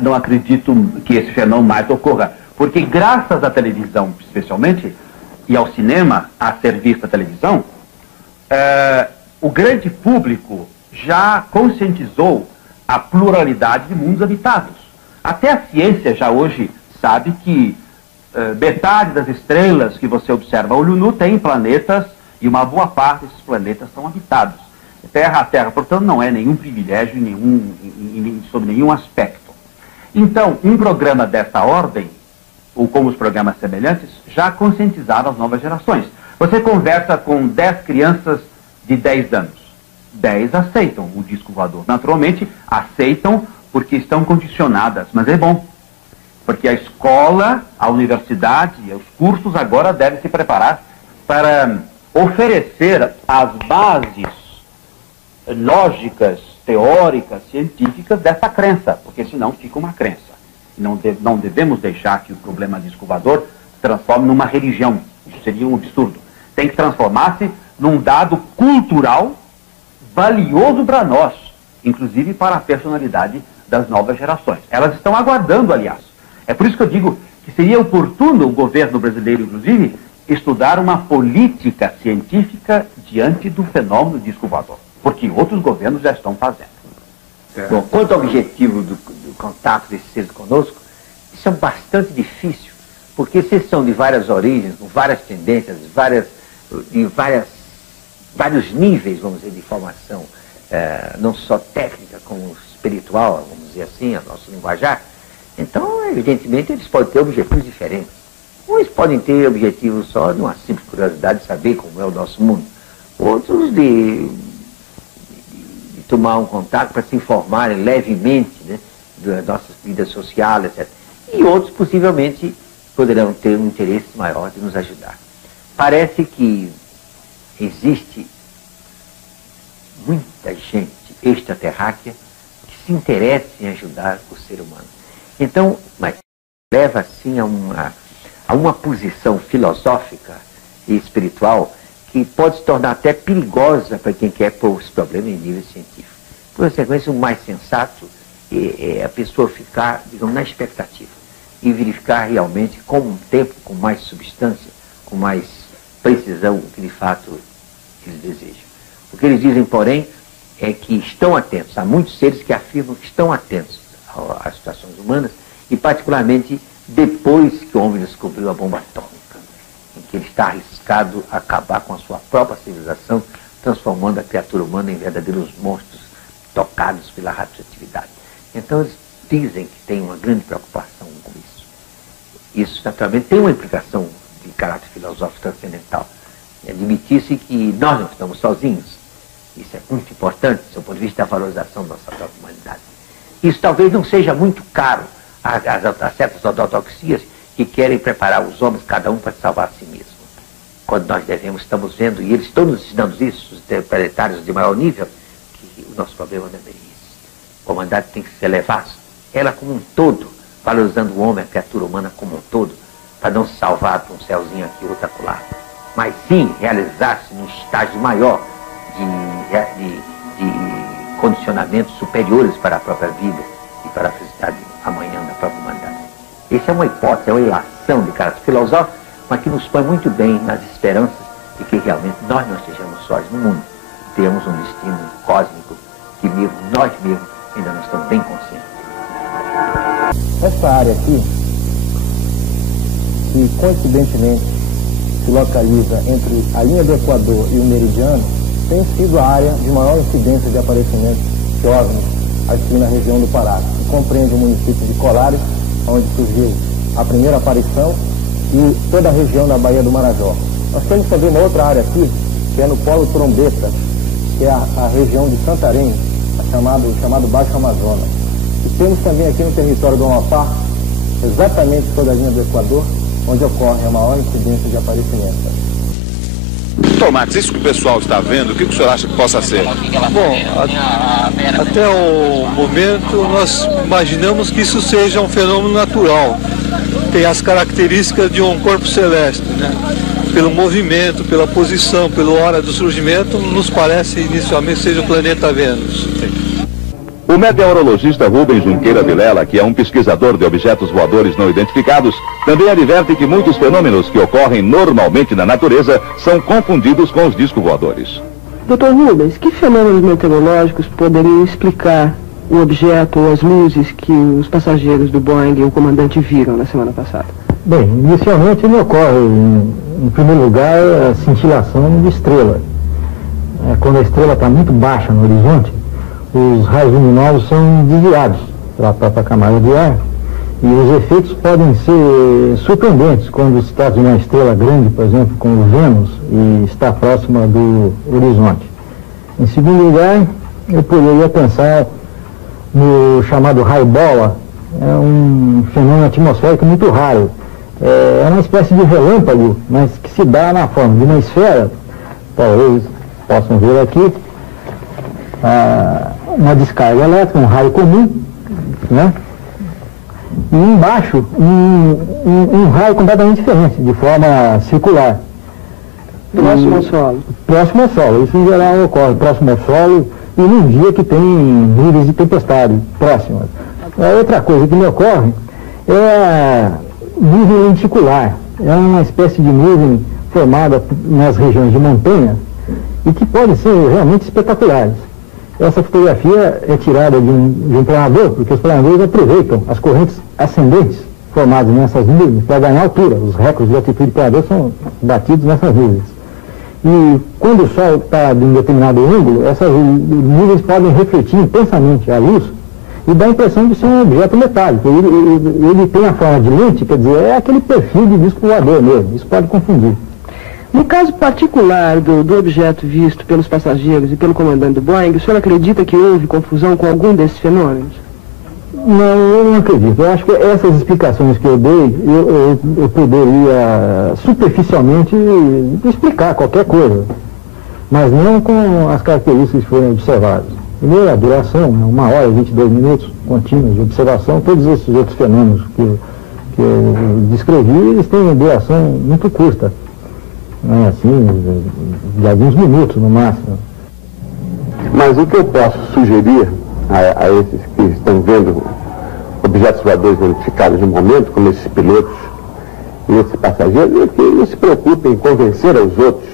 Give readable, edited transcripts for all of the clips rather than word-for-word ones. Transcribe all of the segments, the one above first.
não acredito que esse fenômeno mais ocorra, porque graças à televisão, especialmente, e ao cinema, a serviço da televisão, o grande público já conscientizou a pluralidade de mundos habitados. Até a ciência já hoje sabe que metade das estrelas que você observa a olho nu tem planetas, e uma boa parte desses planetas são habitados. A Terra, portanto, não é nenhum privilégio sob nenhum aspecto. Então, um programa dessa ordem, ou como os programas semelhantes, já conscientizaram as novas gerações. Você conversa com 10 crianças de 10 anos. 10 aceitam o disco voador. Naturalmente, aceitam porque estão condicionadas, mas é bom. Porque a escola, a universidade, os cursos agora devem se preparar para oferecer as bases lógicas, teóricas, científicas dessa crença, porque senão fica uma crença. Não devemos deixar que o problema disco voador se transforme numa religião. Isso seria um absurdo. Tem que transformar-se num dado cultural valioso para nós, inclusive para a personalidade das novas gerações. Elas estão aguardando, aliás. É por isso que eu digo que seria oportuno o governo brasileiro, inclusive, estudar uma política científica diante do fenômeno disco voador, porque outros governos já estão fazendo. Bom, quanto ao objetivo do contato desses seres conosco, isso é bastante difícil, porque esses são de várias origens, com várias tendências, vários níveis, vamos dizer, de formação, não só técnica, como espiritual, vamos dizer assim, a nosso linguajar. Então, evidentemente, eles podem ter objetivos diferentes. Uns podem ter objetivos só de uma simples curiosidade de saber como é o nosso mundo. Outros de tomar um contato para se informarem levemente, né, das nossas vidas sociais, etc. E outros, possivelmente, poderão ter um interesse maior de nos ajudar. Parece que existe muita gente extraterráquea que se interessa em ajudar o ser humano. Então, mas leva assim a uma posição filosófica e espiritual que pode se tornar até perigosa para quem quer pôr os problemas em nível científico. Por consequência, o mais sensato é a pessoa ficar, digamos, na expectativa e verificar realmente com um tempo, com mais substância, com mais precisão o que de fato eles desejam. O que eles dizem, porém, é que estão atentos. Há muitos seres que afirmam que estão atentos às situações humanas, e particularmente depois que o homem descobriu a bomba atômica, em que ele está arriscado a acabar com a sua própria civilização, transformando a criatura humana em verdadeiros monstros tocados pela radioatividade. Então eles dizem que tem uma grande preocupação com isso. Isso, naturalmente, tem uma implicação de caráter filosófico transcendental. Admitir-se que nós não estamos sozinhos. Isso é muito importante, do ponto de vista da valorização da nossa própria humanidade. Isso talvez não seja muito caro a certas ortodoxias que querem preparar os homens, cada um, para salvar a si mesmo. Quando nós estamos vendo, e eles estão nos ensinando isso, os planetários de maior nível, que o nosso problema não é bem isso. A humanidade tem que se elevar, ela como um todo, valorizando o homem, a criatura humana como um todo, para não se salvar para um céuzinho aqui, outro acolá. Mas sim realizar-se num estágio maior de condicionamentos superiores para a própria vida e para a felicidade amanhã da própria humanidade. Essa é uma hipótese, é uma ilação de caráter filosófico, mas que nos põe muito bem nas esperanças de que realmente nós não estejamos sós no mundo. Temos um destino cósmico que mesmo nós mesmos ainda não estamos bem conscientes. Essa área aqui, que coincidentemente se localiza entre a linha do Equador e o meridiano, tem sido a área de maior incidência de aparecimento de OVNIs aqui na região do Pará, que compreende o município de Colares, onde surgiu a primeira aparição, e toda a região da Baía do Marajó. Nós temos também uma outra área aqui, que é no Polo Trombeta, que é a região de Santarém, chamado Baixo Amazonas. E temos também aqui no território do Amapá, exatamente sobre a linha do Equador, onde ocorre a maior incidência de aparecimento. Tomates, isso que o pessoal está vendo, o que o senhor acha que possa ser? Bom, até o momento nós imaginamos que isso seja um fenômeno natural. Tem as características de um corpo celeste, né? Pelo movimento, pela posição, pela hora do surgimento, nos parece inicialmente seja o planeta Vênus. O meteorologista Rubens Junqueira Vilela, que é um pesquisador de objetos voadores não identificados, também adverte que muitos fenômenos que ocorrem normalmente na natureza são confundidos com os discos voadores. Dr. Rubens, que fenômenos meteorológicos poderiam explicar o objeto ou as luzes que os passageiros do Boeing e o comandante viram na semana passada? Bem, inicialmente ele ocorre, em primeiro lugar, a cintilação de estrela. Quando a estrela está muito baixa no horizonte, os raios luminosos são desviados pela própria camada de ar e os efeitos podem ser surpreendentes quando se trata de uma estrela grande, por exemplo, como Vênus, e está próxima do horizonte. Em segundo lugar, eu poderia pensar no chamado raio-bola. É um fenômeno atmosférico muito raro. É uma espécie de relâmpago, mas que se dá na forma de uma esfera. Talvez possam ver aqui uma descarga elétrica, um raio comum, né? E embaixo um raio completamente diferente, de forma circular. Próximo ao solo. Próximo ao solo, isso em geral ocorre próximo ao solo e num dia que tem nuvens de tempestade próximas. A outra coisa que me ocorre é a nuvem lenticular. É uma espécie de nuvem formada nas regiões de montanha e que podem ser realmente espetaculares. Essa fotografia é tirada de um planador, porque os planadores aproveitam as correntes ascendentes formadas nessas nuvens para ganhar altura. Os recordes de altitude de planador são batidos nessas nuvens. E quando o Sol está de um determinado ângulo, essas nuvens podem refletir intensamente a luz e dá a impressão de ser um objeto metálico. Ele tem a forma de lente, quer dizer, é aquele perfil de disco voador mesmo. Isso pode confundir. No caso particular do objeto visto pelos passageiros e pelo comandante do Boeing, o senhor acredita que houve confusão com algum desses fenômenos? Não, eu não acredito. Eu acho que essas explicações que eu dei, eu poderia superficialmente explicar qualquer coisa, mas não com as características que foram observadas. Primeiro, a duração, 1 hora e 22 minutos contínuos de observação. Todos esses outros fenômenos que eu descrevi, eles têm uma duração muito curta. Não é assim, de alguns minutos no máximo. Mas o que eu posso sugerir a esses que estão vendo objetos voadores identificados no momento, como esses pilotos e esses passageiros, é que não se preocupem em convencer aos outros.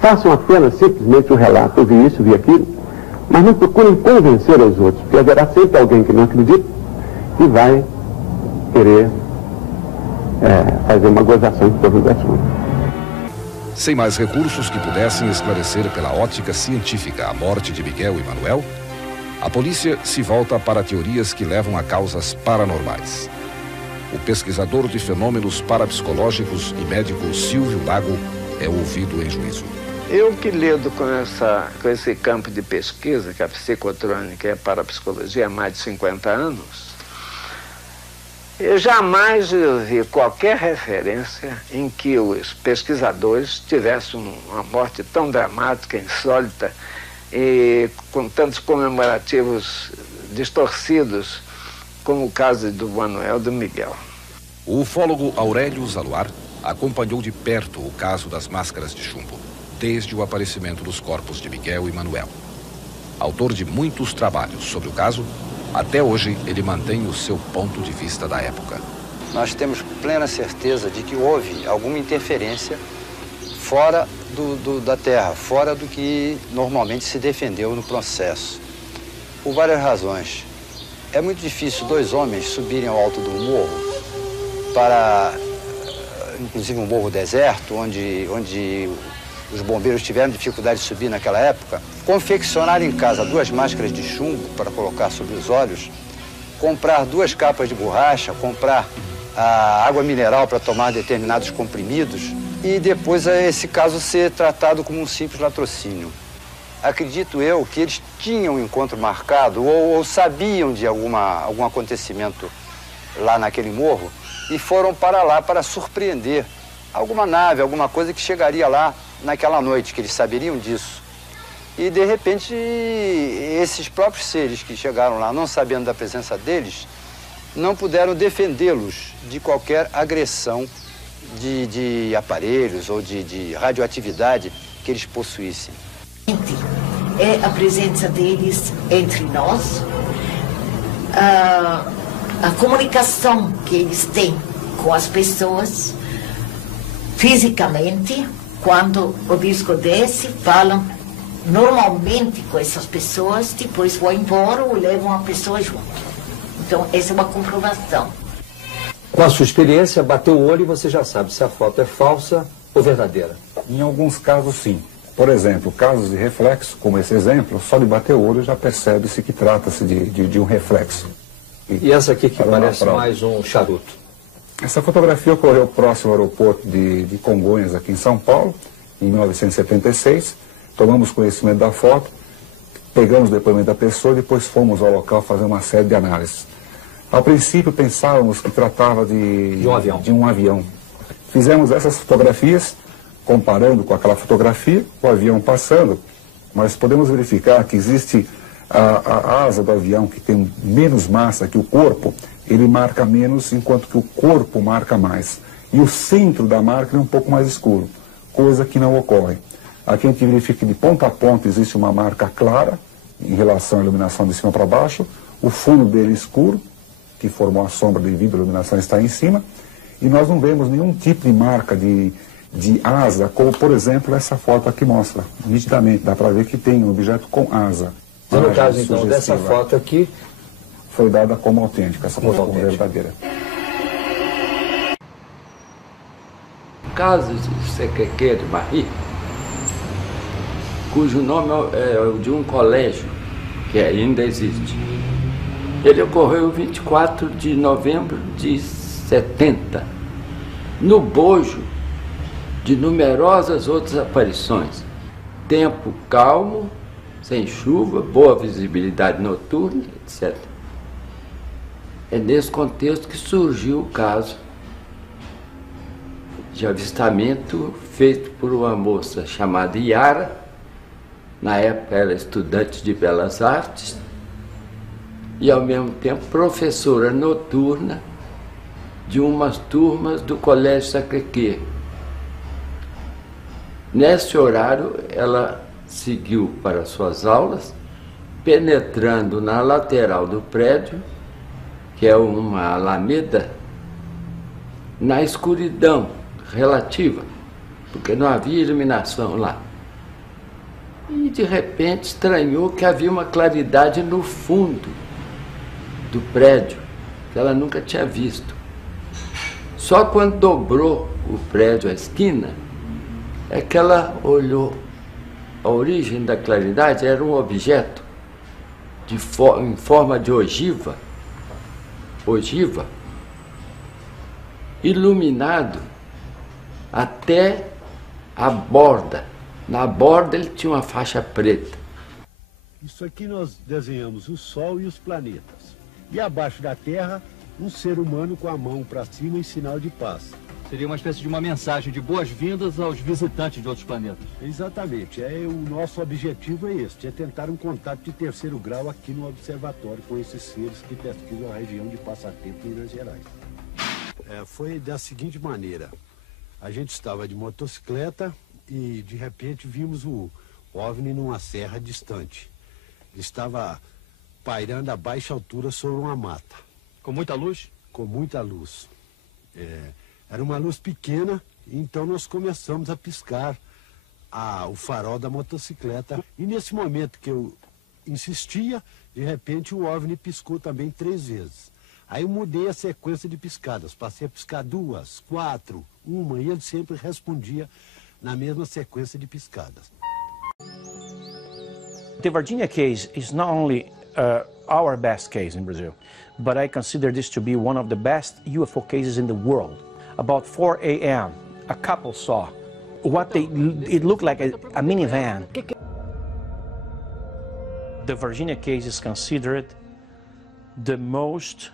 Façam apenas simplesmente o relato, eu vi isso, vi aquilo, mas não procurem convencer aos outros, porque haverá sempre alguém que não acredita e vai querer fazer uma gozação em torno do assunto. Sem mais recursos que pudessem esclarecer pela ótica científica a morte de Miguel e Manuel, a polícia se volta para teorias que levam a causas paranormais. O pesquisador de fenômenos parapsicológicos e médico Silvio Lago é ouvido em juízo. Eu que lido com esse campo de pesquisa, que a psicotrônica e a parapsicologia há mais de 50 anos, eu jamais vi qualquer referência em que os pesquisadores tivessem uma morte tão dramática, insólita e com tantos comemorativos distorcidos como o caso do Manuel e do Miguel. O ufólogo Aurélio Zaluar acompanhou de perto o caso das máscaras de chumbo, desde o aparecimento dos corpos de Miguel e Manuel. Autor de muitos trabalhos sobre o caso, até hoje ele mantém o seu ponto de vista da época. Nós temos plena certeza de que houve alguma interferência fora da Terra, fora do que normalmente se defendeu no processo. Por várias razões. É muito difícil 2 homens subirem ao alto do morro para, inclusive um morro deserto, onde os bombeiros tiveram dificuldade de subir naquela época, confeccionar em casa 2 máscaras de chumbo para colocar sobre os olhos, comprar 2 capas de borracha, comprar a água mineral para tomar determinados comprimidos e depois esse caso ser tratado como um simples latrocínio. Acredito eu que eles tinham um encontro marcado ou sabiam de algum acontecimento lá naquele morro e foram para lá para surpreender alguma nave, alguma coisa que chegaria lá naquela noite, que eles saberiam disso. E, de repente, esses próprios seres que chegaram lá, não sabendo da presença deles, não puderam defendê-los de qualquer agressão de aparelhos ou de radioatividade que eles possuíssem. É a presença deles entre nós, a comunicação que eles têm com as pessoas, fisicamente, quando o disco desce, falam normalmente com essas pessoas, depois vão embora ou levam a pessoa junto. Então, essa é uma comprovação. Com a sua experiência, bateu o olho e você já sabe se a foto é falsa ou verdadeira. Em alguns casos, sim. Por exemplo, casos de reflexo, como esse exemplo, só de bater o olho já percebe-se que trata-se de um reflexo. E essa aqui que parece mais um charuto? Essa fotografia ocorreu próximo ao aeroporto de Congonhas, aqui em São Paulo, em 1976. Tomamos conhecimento da foto, pegamos o depoimento da pessoa e depois fomos ao local fazer uma série de análises. A princípio pensávamos que tratava de um avião. Fizemos essas fotografias, comparando com aquela fotografia, o avião passando, mas podemos verificar que existe a asa do avião, que tem menos massa que o corpo, ele marca menos, enquanto que o corpo marca mais. E o centro da marca é um pouco mais escuro, coisa que não ocorre. Aqui a gente verifica que de ponta a ponta existe uma marca clara, em relação à iluminação de cima para baixo, o fundo dele escuro, que formou a sombra devido à iluminação está em cima, e nós não vemos nenhum tipo de marca de asa, como por exemplo essa foto aqui mostra, nitidamente, dá para ver que tem um objeto com asa. E no caso então dessa foto aqui, foi dada como autêntica, essa foto como verdadeira. O caso de Sequequê de Barri, cujo nome é o de um colégio que ainda existe. Ele ocorreu 24 de novembro de 70, no bojo de numerosas outras aparições. Tempo calmo, sem chuva, boa visibilidade noturna, etc. É nesse contexto que surgiu o caso de avistamento feito por uma moça chamada Yara. Na época era estudante de Belas Artes e ao mesmo tempo professora noturna de umas turmas do Colégio Sacré-Cœur. Nesse horário ela seguiu para suas aulas, penetrando na lateral do prédio, que é uma alameda, na escuridão relativa, porque não havia iluminação lá. E de repente estranhou que havia uma claridade no fundo do prédio, que ela nunca tinha visto. Só quando dobrou o prédio à esquina, é que ela olhou. A origem da claridade era um objeto em forma de ogiva, iluminado até a borda. Na borda ele tinha uma faixa preta. Isso aqui nós desenhamos o Sol e os planetas. E abaixo da Terra, um ser humano com a mão para cima em sinal de paz. Seria uma espécie de uma mensagem de boas-vindas aos visitantes de outros planetas. Exatamente. O nosso objetivo é este, é tentar um contato de terceiro grau aqui no observatório com esses seres que pesquisam a região de Passatempo, Minas Gerais. Foi da seguinte maneira. A gente estava de motocicleta e de repente vimos o OVNI numa serra distante. Estava pairando a baixa altura sobre uma mata. Com muita luz? Com muita luz. Era uma luz pequena, então nós começamos a piscar o farol da motocicleta. E nesse momento que eu insistia, de repente o OVNI piscou também 3 vezes. Aí eu mudei a sequência de piscadas, passei a piscar 2, 4, 1, e ele sempre respondia na mesma sequência de piscadas. The Varginha case is not only our best case in Brazil, but I consider this to be one of the best UFO cases in the world. About 4 a.m., a couple saw it looked like a minivan. The Varginha case is considered the most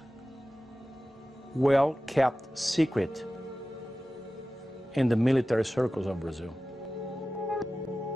well-kept secret in the military circles of Brazil.